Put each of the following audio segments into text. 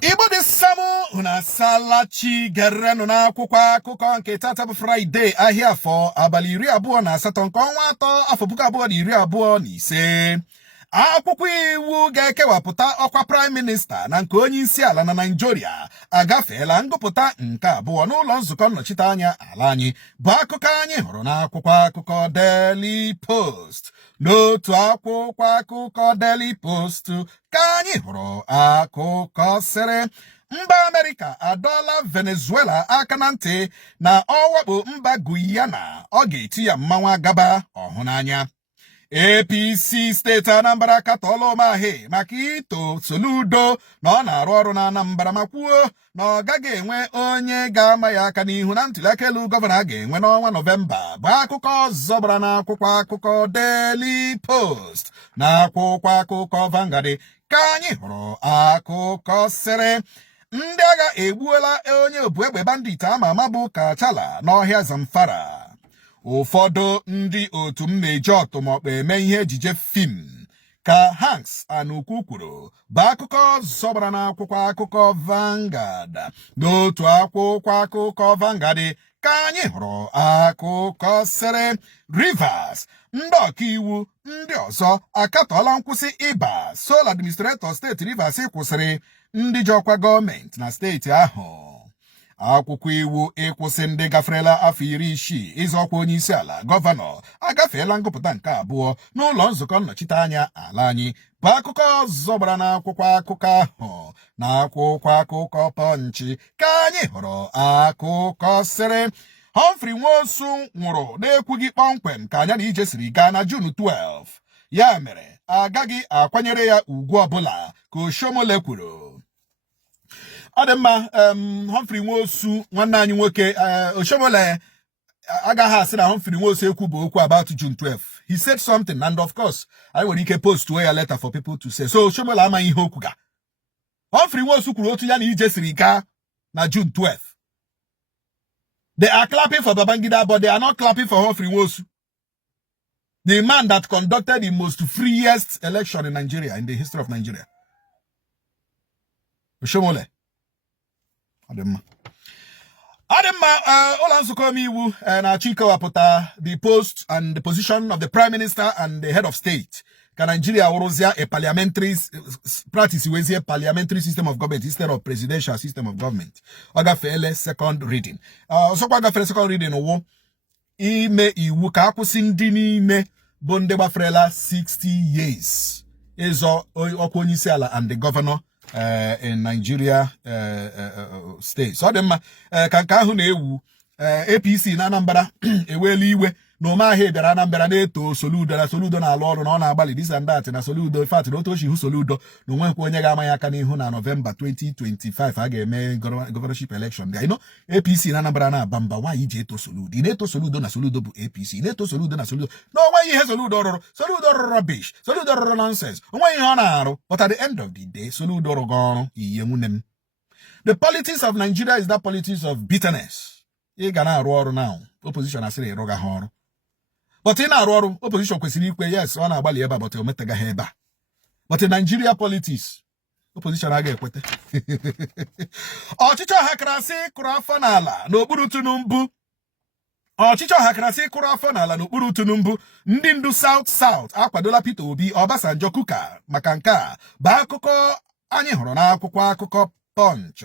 Igbo dị Samu una salachi gerenu na akwụkwọ akụkọ nke tata bụ Furaidee Ahia Afo abalị 28 nke ọnwa atọ afọ 2025. Akwụkwọ iwu ga-ekewapụta ọkwa Prime Minister na nke onye isi ala na Nigeria agafeela ngụpụta nke abụọ n'ụlọ nzukọ nnọchiteanya ala anyị, bụ akụkọ anyị hụrụ n'akwụkwọ akụkọ Daily Post. N'otu akwụkwọ akụkọ Daily Post ka anyị hụrụ akụkọ sịrị mba Amerịka adọọla Venezuela aka na ntị na ọ wakpo mba Guyana ọ ga-eti ya mmanwa gaba ọhụnanya. APC steeti Anambra akatọọla Umahi maka ito Soludo na ọ na-arụ ọrụ na Anambra ma kwuo na ọ gaghị enwe onye ga-ama ya aka n'ihu na ntụliaka elu gọvanọ a ga-enwe n'ọnwa Nọvemba, bụ akụkọ ọzọ bara n'akwụkwọ akụkọ Daily Post na akwụkwọ akụkọ Vanguard ka anyị hụrụ akụkọ sịrị ndị agha egbuola onye obu egbe bandit ama ama bụ Kachala n'ọhịa Zamfara. Ụfọdụ ndị otu m na-eji ọtụmọkpọ eme ihe ejije fim ka Hanks Anukwu kwuru, bụ akụkọ ọzọ gbara n'akwụkwọ akụkọ Vanguard. N'otu akwụkwọ akụkọ Vanguard ka anyị hụrụ akụkọ sịrị Rivers ndị ọkaiwu ndị ọzọ akatọọla nkwụsị ịba Sole Administrator steeti Rivers kwụsịrị ndị ji ọkwa gọọmenti na steeti ahụ. Akwụkwọ iwu ịkwụsị ndị gaferela afọ 60 ịzọ ọkwa onye isi ala gọvanọ agafeela ngụpụta nke abụọ n'ụlọ nzukọ nnọchiteanya ala anyị, bụ akụkọ ọzọ gbara n'akwụkwọ akụkọ ahụ na akwụkwọ akụkọ Punch ka anyị hụrụ akụkọ sịrị Humphrey Nwosu nwụrụ na-ekwughị kpọmkwem ka anya na ije siri gaa na June 12, ya mere agaghị akwanyere ya ugwu ọbụla ka Oshomole kwuru. Ọ dị mma, Humphrey Nwosu nwanne anyị nwoke Oshomole agaghị asị na Humphrey Nwosu ekwu bụ okwu about June 12. He said something and of course anyị nwere ike post ya letter for people to say. So Oshomole amaghị ihe okwu ga. Humphrey Nwosu kwuru otu ya na ije siri gaa na June 12. They are clapping for Babangida, but they are not clapping for Humphrey Nwosu, the man that conducted the most freest election in Nigeria, in the history of Nigeria. Oshomole. Ademma, ụlọ nzukọ omeiwu na-achọ ikewapụta the post and the position of the Prime Minister and the head of state ka Nigeria wụrụzia a parliamentary practice, wezie parliamentary system of government instead of presidential system of government. Ọ gafeele second reading. Ọzọkwa gafere second reading wụ ime iwu ka akwụsị ndị niile bụ ndị gbaferela 60 years ịzọ ọkwa onye isi ala and the governor in Nigeria state. So ọ dị mma ka nke ahụ na-ewu. APC na Anambra ewela iwe na Umahi bịara Anambra na-eto Soludo na Soludo na-alụ ọrụ na ọ na-agbalị this and that na Soludo. In fact, na otu ochi hụ Soludo na onwekwa onye ga-ama ya aka n'ihu na November 2025 a ga-eme governorship election. You know, APC na Anambra na-aba mba, why iji eto Soludo? Ị na-eto Soludo na Soludo bụ APC, ị na-eto Soludo na Soludo na onweghị ihe Soludo rụrụ. Soludo rụrụ rubbish, Soludo rụrụ nonsense, onweghị ihe ọ na-arụ. But at the end of the day, Soludo rụrụ ọrụ ihe nwune m. The politics of Nigeria is that politics of bitterness. Ị ga na-arụ ọrụ now, opposition asịrị ịrụga ha ọrụ. But ị na-arụ ọrụ, opposition kwesịrị ikwe, yes, ọ na-agbalị ebe a, but o metagaghị ebe a. But in Nigeria politics, opposition agaghị ekwete. Ọchịchị ọhakarasị kụrụ afọ n'ala n'okpuru Tinubu. Ọchịchị ọhakarasị kụrụ afọ n'ala n'okpuru Tinubu. Ndị ndu South akwadola Peter Obi, Obasanjo, Kuka maka nke a, bụ akụkọ anyị hụrụ n'akwụkwọ akụkọ Punch.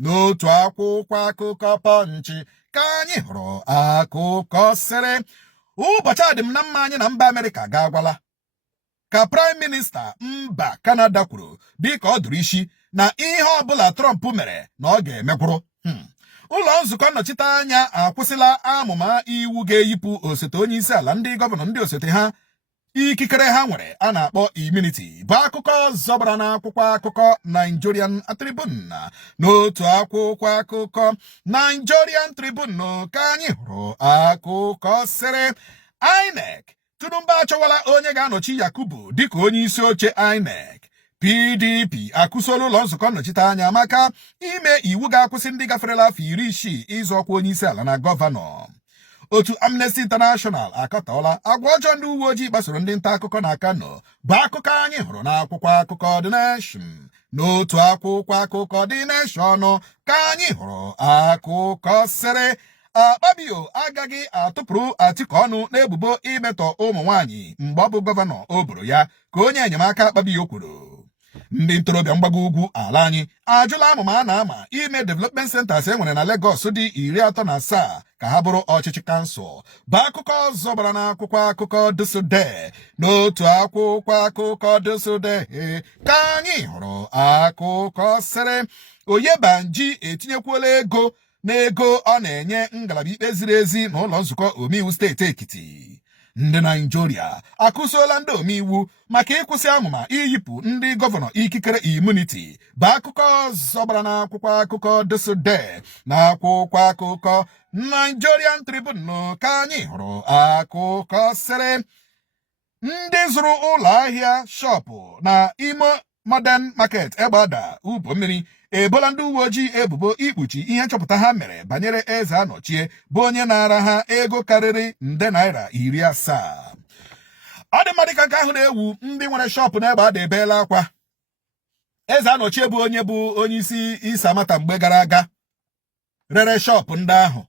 N'otu akwụkwọ akụkọ Punch ka anyị hụrụ akụkọ sịrị ụbọchị adịm na mma anyị na mba Amerịka ga-agwala, ka Prime Minister mba Canada kwuru dịka ọ dụrụ isi na ihe ọbụla Trump mere na ọ ga-emekwuru. Ụlọ nzukọ nnọchiteanya akwụsịla amụma iwu ga-eyipụ osote onye isi ala ndị gọvanọ ndị osote ha ikikere ha nwere a na-akpọ immunity, bụ akụkọ ọzọ gbara n'akwụkwọ akụkọ Nigerian Tribune. N'otu akwụkwọ akụkọ Nigerian Tribune ka anyị hụrụ akụkọ sịrị INEC Tinubu achọwala onye ga-anọchi Yakubu dịka onye isi oche INEC. PDP akụsola ụlọ nzukọ nnọchiteanya maka ime iwu ga-akwụsị ndị gaferela afọ 60 ịzọ ọkwa onye isi ala na gọvanọ. Otu Amnesty International akatọọla agwa ọjọọ ndị uwe ojii kpasoro ndị nta akụkọ na Kano, bụ akụkọ anyị hụrụ n'akwụkwọ akụkọ The Nation n'otu akwụkwọ akụkọ The Nation ka anyị hụrụ akụkọ sịrị Akpabio agaghị atụpụrụ Atiku ọnụ n'ebubo imetọ ụmụ nwaanyị mgbe ọ bụ gọvanọ o boro ya ka onye enyemaka Akpabio kwuru. Ndị ntorobịa mgbago ugwu ala anyị ajụla amụma a na-ama ime development centers enwere na Lagos dị 37 ka ha bụrụ ọchịchị kansụl. Bụ akụkọ ọzọ gbara n'akwụkwọ akụkọ Dusode. N'otu akwụkwọ akụkọ Dusode ka anyị hụrụ akụkọ sịrị Oyebanji etinyekwuola ego n'ego ọ na-enye ngalaba ikpe ziri ezi n'ụlọ nzukọ omeiwu steeti Ekiti. Ndị Naịjirịa akụsuola ndị omeiwu maka ịkwụsị amụma iyipụ ndị gọvanọ ikikere immunity. Bụ akụkọ ọzọ gbara n'akwụkwọ akụkọ Dusode na akwụkwọ akụkọ Nigerian Tribune ka anyị hụrụ akụkọ sịrị ndị zụrụ ụlọ ahịa shọpụ na ime Modern Market Egbada Ubo Mmiri ebola ndị uwe ojii ebubo ikpuchi ihe nchọpụta ha mere banyere Eze Anọchie bụ onye na-ara ha ego karịrị nde naira 70. Ọ dị mmadụ ka nke ahụ na-ewu ndị nwere shọpụ na Egbada ebeela akwa. Eze Anọchie bụ onye isi Isamata mgbe gara aga rere shọpụ ndị ahụ.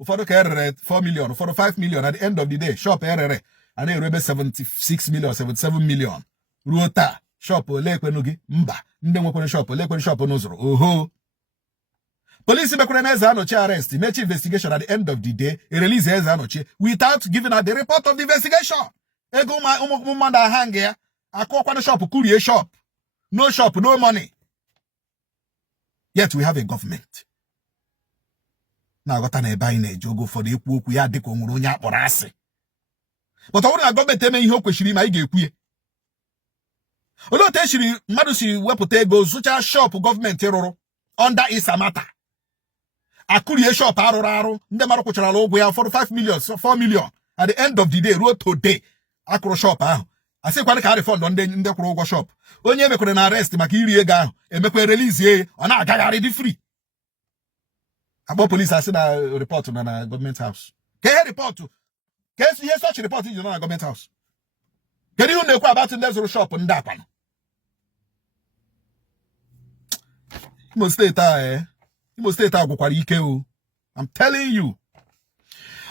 Ụfọdụ ka erere 4 million, ụfọdụ 5 million. At the end of the day shọpụ erere a na-ere ebe 76 million, 77 million. Ruo taa shọpụ ole ekwenu gị? Mba, ndị nwekwere shọpụ ole ekwenu shọpụ n'ụzụrụ? Oho. Polisi mekwere na Eze Anọchie arrest, mechi investigation. At the end of the day release Eze Anọchie without giving out the report of the investigation. Ego ụmụ mmadụ ahang ya akụọkwanụ shọpụ kurie shop. No shop, no money. Yet we have a government. Na-aghọta na ebe anyị na-eji oge ụfọdụ ekwu okwu ya dịka o nwere onye akpọrọ asị. But ọ bụrụ na gọọmenti eme ihe o kwesịrị ime, anyị ga-ekwu ya. Olee otu eshiri mmadụ si wepụta ego zụcha shọpụ gọọmenti rụrụ under Isamata, akụrie shọpụ arụrụ arụ, ndị mmadụ kwụcharala ụgwọ ya ụfọdụ 5 million, 4 million. At the end of the day ruo today akụrụ shọpụ ahụ asịkwana ka a refund ndị kwụrụ ụgwọ shọpụ. Onye emekwere na arrest maka iri ego ahụ emekwe release ọ na-agagharị dị free. Akpọ polisi asị na report na gọọmenti haus. Ka ihe ripọtụ ka esi ihe sọchị ripọtụ iji nọ na gọọmenti haus. Kedu ihe na-ekwu abatụ ndị zụrụ shọpụ ndị akwanụ? Imo steeti a gwụkwara ike o. I'm telling you.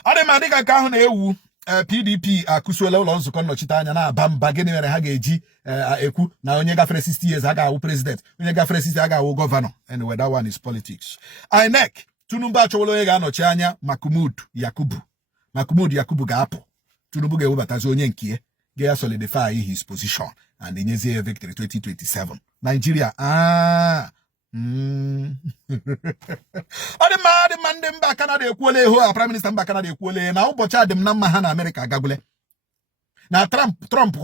Ọ dị mma dịka nke ahụ na-ewu PDP akụsuola ụlọ nzukọ nnọchiteanya na-aba mba. Gịnị mere ha ga-eji ekwu na onye gafere 60 years aga awụ president, onye gafere 60 aga awụ gọvanọ? Anyway, that one is politics. INEC Tinubu achọwala onye ga-anọchi anya Mahmood Yakubu ga-apụ. Tinubu ga-ewebatazi onye nke ya ga solidify his position and enyezie victory 2027. Nigeria ọ dị mma ndị mba Canada ekwuola eho a prime minister mba Canada ekwuola na ụbọchị adịm na mma ha na America agagwule na Trump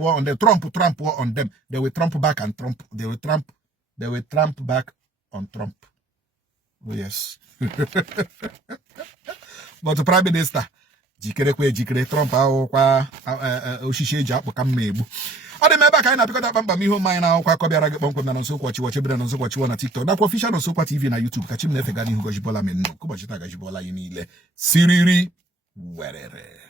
on them. They will Trump back and Trump. They will Trump back on Trump. Oh yes. But prime minister jikere Trump ahụkwa oshishi eji akpụ ka mma egbu. Ọ dị m ebe a ka anyị na-apịkọta kpamkpam ihe ụmụ anyị na akwụkwọ akọ bịara gị kpọmkwem na nso ụkwọchị bịara na nso ụkwọchị na TikTok nakwa official nso ụkwa TV na YouTube. Ka chi m na-efega n'ihu Gojibola Menu ụbọchị taa Gojibola anyị niile siriri werere.